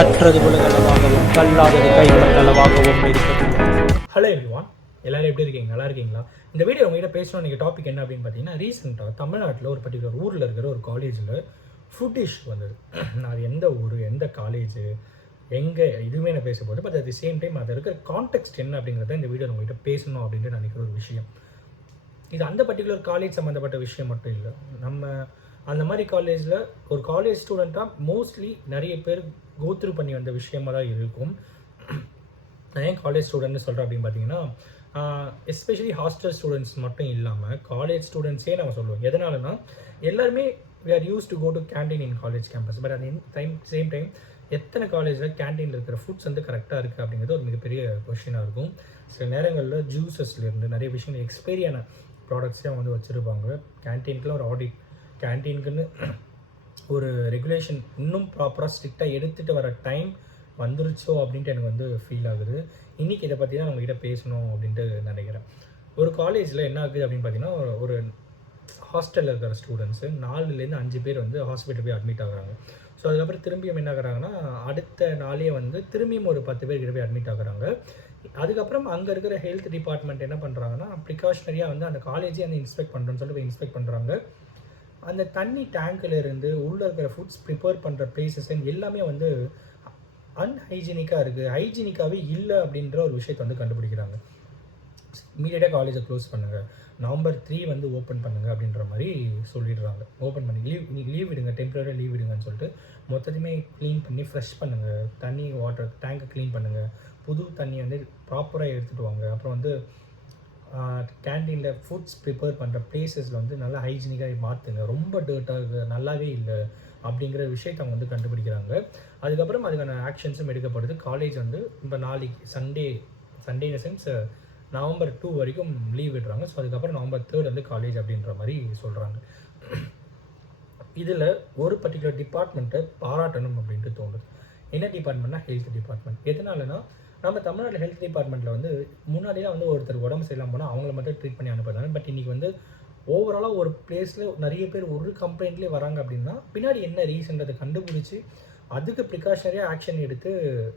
கற்றது உலகளவாகவும் கல்லாதது கைவிடங்களவாகவும் இருக்கிறது. Hello everyone, எல்லாரும் எப்படி இருக்கீங்க? நல்லா இருக்கீங்களா? இந்த வீடியோ உங்ககிட்ட பேசணும் நீங்கள் டாபிக் என்ன அப்படின்னு பார்த்தீங்கன்னா, ரீசெண்டாக தமிழ்நாட்டில் ஒரு பர்டிகுலர் ஊரில் இருக்கிற ஒரு காலேஜில் ஃபுட் இஷ்யூ வந்தது. அது எந்த ஊர், எந்த காலேஜு, எங்கே, இதுவுமே நான் பேசும்போது but at the same time அதில் இருக்கிற கான்டெக்ட் என்ன அப்படிங்கிறத இந்த வீடியோ உங்ககிட்ட பேசணும் அப்படின்ட்டு நினைக்கிற ஒரு விஷயம். இது அந்த பர்டிகுலர் காலேஜ் சம்மந்தப்பட்ட விஷயம் மட்டும் இல்லை. நம்ம அந்த மாதிரி காலேஜில் ஒரு காலேஜ் ஸ்டூடெண்ட்டாக மோஸ்ட்லி நிறைய பேர் கோத்ரூ பண்ணி வந்த விஷயமாக தான் இருக்கும். நான் ஏன் காலேஜ் ஸ்டூடெண்ட்னு சொல்கிறேன் அப்படின்னு பார்த்தீங்கன்னா, எஸ்பெஷலி ஹாஸ்டல் ஸ்டூடெண்ட்ஸ் மட்டும் இல்லாமல் காலேஜ் ஸ்டூடெண்ட்ஸே நம்ம சொல்லுவோம். எதனாலனா எல்லாருமே we are used to go to canteen in college campus, but at the same time எத்தனை காலேஜில் கேன்டீனில் இருக்கிற ஃபுட்ஸ் வந்து கரெக்டாக இருக்குது அப்படிங்கிறது ஒரு மிகப்பெரிய கொஷினாக இருக்கும். சில நேரங்களில் ஜூஸஸ்லேருந்து நிறைய விஷயங்கள் எக்ஸ்பைரியான ப்ராடக்ட்ஸே அவங்க வந்து வச்சுருப்பாங்க. கேன்டீனுக்குலாம் ஒரு ஆடிட், கேன்டீனுக்குன்னு ஒரு ரெகுலேஷன் இன்னும் ப்ராப்பராக ஸ்ட்ரிக்டாக எடுத்துகிட்டு வர டைம் வந்துருச்சோ அப்படின்ட்டு எனக்கு வந்து ஃபீல் ஆகுது. இன்றைக்கி இதை பற்றி தான் நம்மகிட்ட பேசணும் அப்படின்ட்டு நினைக்கிறேன். ஒரு காலேஜில் என்ன ஆகுது அப்படின்னு பார்த்தீங்கன்னா, ஒரு ஹாஸ்டலில் இருக்கிற ஸ்டூடெண்ட்ஸு 4லேருந்து 5 பேர் வந்து ஹாஸ்பிட்டல் போய் அட்மிட் ஆகுறாங்க. ஸோ அதுக்கப்புறம் திரும்பியும் என்ன ஆகுறாங்கன்னா, அடுத்த நாளே வந்து திரும்பியும் ஒரு 10 பேர் கிட்ட போய் அட்மிட் ஆகுறாங்க. அதுக்கப்புறம் அங்கே இருக்கிற ஹெல்த் டிபார்ட்மெண்ட் என்ன பண்ணுறாங்கன்னா, ப்ரிகாஷனரியாக வந்து அந்த காலேஜே வந்து இன்ஸ்பெக்ட் பண்ணுறோன்னு சொல்லிட்டு போய் இன்ஸ்பெக்ட் பண்ணுறாங்க. அந்த தண்ணி டேங்க்கில் இருந்து உள்ளே இருக்கிற ஃபுட்ஸ் ப்ரிப்பேர் பண்ணுற பிளேசஸ் எல்லாமே வந்து அன்ஹைஜீனிக்காக இருக்குது, ஹைஜீனிக்காகவே இல்லை அப்படின்ற ஒரு விஷயத்தை வந்து கண்டுபிடிக்கிறாங்க. இமீடியட்டாக காலேஜை க்ளோஸ் பண்ணுங்கள், November 3 வந்து ஓப்பன் பண்ணுங்கள் அப்படின்ற மாதிரி சொல்லிடுறாங்க. ஓப்பன் பண்ணி லீவ் விடுங்க, டெம்பரரியாக லீவ் விடுங்கன்னு சொல்லிட்டு மொத்தத்தையுமே க்ளீன் பண்ணி ஃப்ரெஷ் பண்ணுங்கள், தண்ணி வாட்டர் டேங்கை க்ளீன் பண்ணுங்கள், புது தண்ணி வந்து ப்ராப்பராக எடுத்துகிட்டு வாங்க. அப்புறம் வந்து கேன்டீனில் ஃபுட்ஸ் ப்ரிப்பேர் பண்ணுற பிளேசஸில் வந்து நல்லா ஹைஜீனிக்காக மாற்றுங்க, ரொம்ப டர்ட்டாக நல்லாவே இல்லை அப்படிங்கிற விஷயத்தை அவங்க வந்து கண்டுபிடிக்கிறாங்க. அதுக்கப்புறம் அதுக்கான ஆக்ஷன்ஸும் எடுக்கப்படுது. காலேஜ் வந்து இப்போ நாளைக்கு சண்டே இன் சென்ஸ் November 2 வரைக்கும் லீவ் விடுறாங்க. ஸோ அதுக்கப்புறம் November 3 வந்து காலேஜ் அப்படின்ற மாதிரி சொல்கிறாங்க. இதில் ஒரு பர்டிகுலர் டிபார்ட்மெண்ட்டை பாராட்டணும் அப்படின்ட்டு தோணுது. என்ன டிபார்ட்மெண்ட்னா ஹெல்த் டிபார்ட்மெண்ட். எதனாலனா நம்ம தமிழ்நாட்டில் ஹெல்த் டிபார்ட்மெண்ட்டில் வந்து முன்னாடியெலாம் வந்து ஒருத்தர் உடம்பு சரியில்லாமல் போனால் அவங்கள மட்டும் ட்ரீட் பண்ணி அனுப்புறாங்க. பட் இன்றைக்கி வந்து ஓவராலாக ஒரு பிளேஸில் நிறைய பேர் ஒரு கம்ப்ளைண்ட்லேயே வராங்க அப்படின்னா பின்னாடி என்ன ரீசன்றதை கண்டுபிடிச்சி அதுக்கு ப்ரிகாஷனரியாக ஆக்ஷன் எடுத்து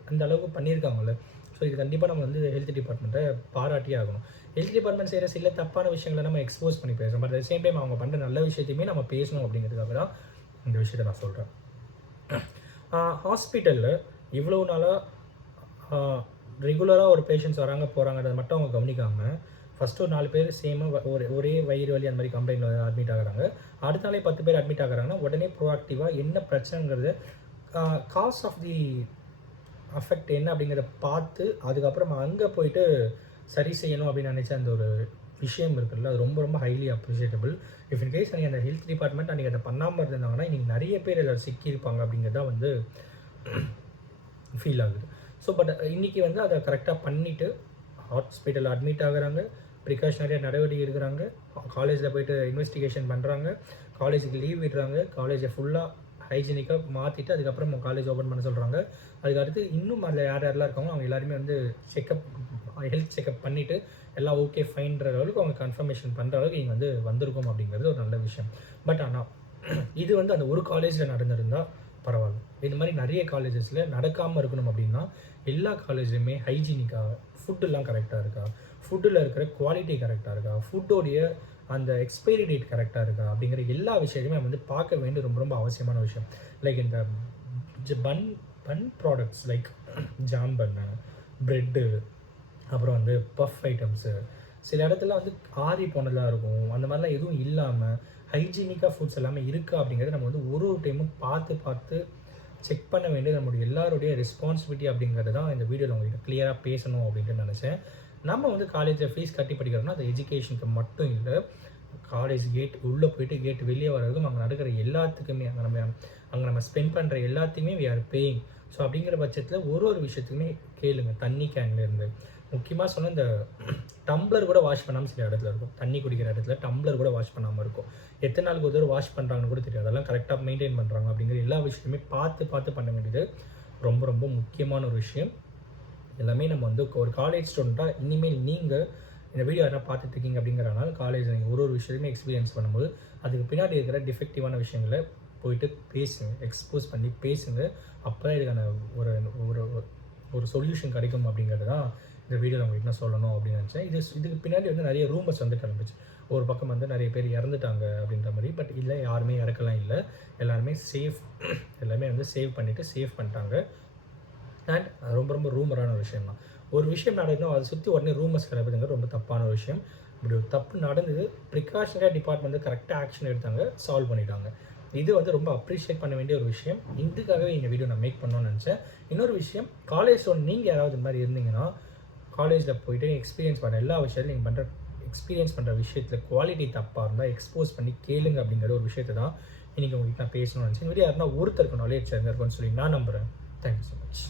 அந்த அளவுக்கு பண்ணியிருக்காங்கல்ல. ஸோ இது கண்டிப்பாக நம்ம வந்து ஹெல்த் டிபார்ட்மெண்ட்டை பாராட்டியே ஆகணும். ஹெல்த் டிபார்ட்மெண்ட் செய்கிற சில தப்பான விஷயங்களை நம்ம எக்ஸ்போஸ் பண்ணி பேசுகிறோம். பட் அட் சேம் டைம் அவங்க பண்ணுற நல்ல விஷயத்தையுமே நம்ம பேசணும் அப்படிங்கிறதுக்காக தான் இந்த விஷயத்தை நான் சொல்கிறேன். ஹாஸ்பிட்டலில் இவ்வளோ நாளாக ரெகுலராக ஒரு பேஷண்ட்ஸ் வராங்க போகிறாங்கிறத மட்டும் அவங்க கவனிக்காமல் ஃபஸ்ட்டு ஒரு 4 பேர் சேமாக ஒரே வயிறு வலி அந்த மாதிரி கம்ப்ளைண்ட் அட்மிட் ஆகுறாங்க. அடுத்த நாளே 10 பேர் அட்மிட் ஆகுறாங்கன்னா உடனே ப்ரோஆக்டிவாக என்ன பிரச்சனைங்கிறது காஸ் ஆஃப் தி அஃபெக்ட் என்ன அப்படிங்கிறத பார்த்து அதுக்கப்புறம் அங்கே போயிட்டு சரி செய்யணும் அப்படின்னு நினச்ச அந்த ஒரு விஷயம் இருக்குல்ல, அது ரொம்ப ரொம்ப highly appreciable. If in case நீங்கள் அந்த ஹெல்த் டிபார்ட்மெண்ட் அன்றைக்கி அதை பண்ணாமல் இருந்தாங்கன்னா இன்றைக்கி நிறைய பேர் எல்லோரும் சிக்கியிருப்பாங்க அப்படிங்கிறத வந்து ஃபீல் ஆகுது. ஸோ பட் இன்றைக்கி வந்து அதை கரெக்டாக பண்ணிவிட்டு ஹாஸ்பிட்டலில் அட்மிட் ஆகுறாங்க, ப்ரிகாஷனரியாக நடவடிக்கை எடுக்கிறாங்க, காலேஜில் போய்ட்டு இன்வெஸ்டிகேஷன் பண்ணுறாங்க, காலேஜுக்கு லீவ் விடுறாங்க, காலேஜை ஃபுல்லாக ஹைஜீனிக்காக மாற்றிட்டு அதுக்கப்புறம் காலேஜ் ஓப்பன் பண்ண சொல்கிறாங்க. அதுக்கடுத்து இன்னும் அதில் யாரெல்லாம் இருக்காங்க அவங்க எல்லாருமே வந்து ஹெல்த் செக்அப் பண்ணிவிட்டு எல்லாம் ஓகே ஃபைன்ற அளவுக்கு அவங்க கன்ஃபர்மேஷன் பண்ணுற அளவுக்கு இங்கே வந்து வந்திருக்கோம் அப்படிங்கிறது ஒரு நல்ல விஷயம். பட் ஆனால் இது வந்து அந்த ஒரு காலேஜில் நடந்திருந்தால் பரவாயில்ல. இந்த மாதிரி நிறைய காலேஜஸில் நடக்காமல் இருக்கணும் அப்படின்னா எல்லா காலேஜ்லையுமே ஹைஜீனிக்காக ஃபுட்டெல்லாம் கரெக்டாக இருக்கா, ஃபுட்டில் இருக்கிற குவாலிட்டி கரெக்டாக இருக்கா, ஃபுட்டோடைய அந்த எக்ஸ்பைரி டேட் கரெக்டாக இருக்கா அப்படிங்கிற எல்லா விஷயத்தையுமே நம்ம வந்து பார்க்க வேண்டிய ரொம்ப ரொம்ப அவசியமான விஷயம். லைக் இந்த பன் ப்ராடக்ட்ஸ் லைக் ஜாம் பன்னு, ப்ரெட்டு, அப்புறம் வந்து பஃப் ஐட்டம்ஸு சில இடத்துல வந்து ஆறி போனதாக இருக்கும். அந்த மாதிரிலாம் எதுவும் இல்லாமல் ஹைஜீனிக்காக ஃபுட்ஸ் எல்லாமே இருக்கா அப்படிங்கிறத நம்ம வந்து ஒரு டைமும் பார்த்து செக் பண்ண வேண்டியது நம்மளுடைய எல்லாருடைய ரெஸ்பான்சிபிலிட்டி அப்படிங்கிறது தான் இந்த வீடியோவில் உங்கள்கிட்ட கிளியராக பேசணும் அப்படின்ட்டு நினச்சேன். நம்ம வந்து காலேஜில் ஃபீஸ் கட்டி படிக்கிறோம்னா அது எஜுகேஷனுக்கு மட்டும் இல்லை, காலேஜ் கேட் உள்ளே போயிட்டு கேட் வெளியே வர்றதுக்கும் அங்கே நடக்கிற எல்லாத்துக்குமே அங்கே நம்ம ஸ்பெண்ட் பண்ணுற எல்லாத்தையுமே வி ஆர் பேயிங். ஸோ அப்படிங்கிற பட்சத்தில் ஒரு விஷயத்துக்குமே கேளுங்க. தண்ணி கேன்லேருந்து முக்கியமாக சொன்ன இந்த டம்ளர் கூட வாஷ் பண்ணாமல் சில இடத்துல இருக்கும், தண்ணி குடிக்கிற இடத்துல டம்ளர் கூட வாஷ் பண்ணாமல் இருக்கும். எத்தனை நாளுக்கு ஒரு தடவை வாஷ் பண்ணுறாங்கன்னு கூட தெரியாது. அதெல்லாம் கரெக்டாக மெயின்டைன் பண்ணுறாங்க அப்படிங்கிற எல்லா விஷயத்தையுமே பார்த்து பண்ண வேண்டியது ரொம்ப ரொம்ப முக்கியமான ஒரு விஷயம். எல்லாமே நம்ம வந்து ஒரு காலேஜ் ஸ்டூடெண்ட்டாக இனிமேல் நீங்கள் இந்த வீடியோ யாராவது பார்த்துட்டு இருக்கீங்க அப்படிங்கிறனால காலேஜில் நீங்கள் ஒரு விஷயத்தையுமே எக்ஸ்பீரியன்ஸ் பண்ணும்போது அதுக்கு பின்னாடி இருக்கிற டிஃபெக்டிவான விஷயங்களை போயிட்டு பேசுங்க, எக்ஸ்போஸ் பண்ணி பேசுங்க. அப்போ தான் இதுக்கான ஒரு ஒரு ஒரு சொல்யூஷன் கிடைக்கும் அப்படிங்கிறது தான் இந்த வீடியோவில் உங்களுக்கு நான் சொல்லணும் அப்படின்னு நினச்சேன். இதுக்கு பின்னாடி வந்து நிறைய ரூமர்ஸ் வந்து கிளம்பிச்சு. ஒரு பக்கம் வந்து நிறைய பேர் இறந்துட்டாங்க அப்படின்ற மாதிரி. பட் இல்லை, யாருமே இறக்கலாம் இல்லை, எல்லாருமே சேஃப். எல்லாமே வந்து சேவ் பண்ணிட்டாங்க. அண்ட் ரொம்ப ரொம்ப ரூமரான ஒரு விஷயம் தான். ஒரு விஷயம் நடந்ததும் அதை சுற்றி உடனே ரூமர்ஸ் கிளம்புதுங்க, ரொம்ப தப்பான விஷயம். இப்படி ஒரு தப்பு நடந்தது, ப்ரிகாஷனரியாக டிபார்ட்மெண்ட் வந்து கரெக்டாக ஆக்ஷன் எடுத்தாங்க, சால்வ் பண்ணிட்டாங்க. இது வந்து ரொம்ப அப்ரிஷியேட் பண்ண வேண்டிய ஒரு விஷயம். இதுக்காகவே இந்த வீடியோ நான் மேக் பண்ணணும்னு நினச்சேன். இன்னொரு விஷயம், காலேஜ் நீங்கள் யாராவது இந்த மாதிரி இருந்தீங்கன்னா, காலேஜில் போய்ட்டு எக்ஸ்பீரியன்ஸ் பண்ணுற எல்லா விஷயத்தையும் நீங்கள் எக்ஸ்பீரியன்ஸ் பண்ணுற விஷயத்தில் குவாலிட்டி தப்பாக இருந்தால் எக்ஸ்போஸ் பண்ணி கேளுங்க அப்படிங்கிற ஒரு விஷயத்தை தான் இன்றைக்கி உங்களுக்கு நான் பேசணும்னு நினச்சேன். இந்த வீடியோ யாருன்னா ஒருத்தருக்கு நாலேஜ் இருக்குன்னு சொல்லி நான் நம்புகிறேன். Thank you so much.